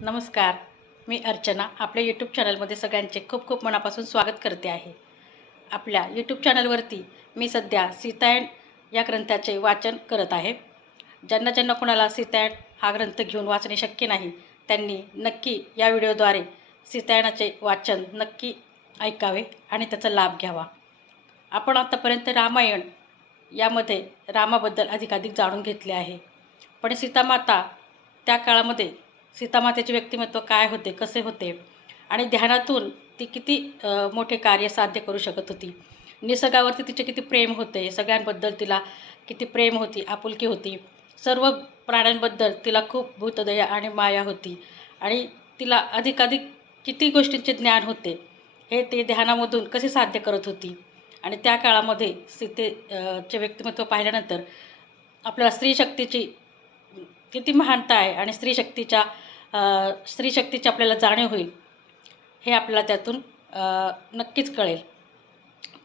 नमस्कार. मी अर्चना आपल्या यूट्यूब चॅनलमध्ये सगळ्यांचे खूप खूप मनापासून स्वागत करते आहे. आपल्या यूट्यूब चॅनलवरती मी सध्या सीतायण या ग्रंथाचे वाचन करत आहे. ज्यांना ज्यांना कोणाला सीतायण हा ग्रंथ घेऊन वाचणे शक्य नाही त्यांनी नक्की या व्हिडिओद्वारे सीतायणाचे वाचन नक्की ऐकावे आणि त्याचा लाभ घ्यावा. आपण आत्तापर्यंत रामायण यामध्ये रामाबद्दल अधिकाधिक जाणून घेतले आहे. पण सीतामाता त्या काळामध्ये सीतामातेचे व्यक्तिमत्व काय होते कसे होते? आणि ध्यानातून ती किती मोठे कार्य साध्य करू शकत होती? निसर्गावरती तिचे किती प्रेम होते? सगळ्यांबद्दल तिला किती प्रेम होती? आपुलकी होती? सर्व प्राण्यांबद्दल तिला खूप भूतदया आणि माया होती. आणि तिला अधिकाधिक किती गोष्टींचे ज्ञान होते? हे ते ध्यानामधून कसे साध्य करत होती? आणि त्या काळामध्ये सीते चे व्यक्तिमत्व पाहिल्यानंतर आपल्याला स्त्रीशक्तीची किती महानता आहे आणि स्त्रीशक्तीच्या स्त्रीशक्तीची आपल्याला जाणीव होईल हे आपल्याला त्यातून नक्कीच कळेल.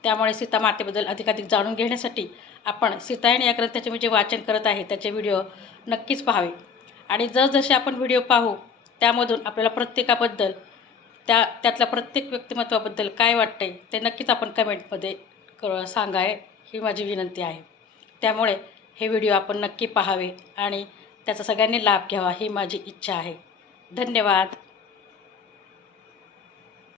त्यामुळे सीता मातेबद्दल अधिकाधिक जाणून घेण्यासाठी आपण सीतायन या ग्रंथाचे मी जे वाचन करत आहे त्याचे व्हिडिओ नक्कीच पाहावे. आणि जसजसे आपण व्हिडिओ पाहू त्यामधून आपल्याला प्रत्येकाबद्दल त्या त्यातल्या प्रत्येक व्यक्तिमत्वाबद्दल काय वाटते ते नक्कीच आपण कमेंटमध्ये क सांगाय ही माझी विनंती आहे. त्यामुळे हे व्हिडिओ आपण नक्की पाहावे आणि त्याचा सगळ्यांनी लाभ घ्यावा ही माझी इच्छा आहे. धन्यवाद.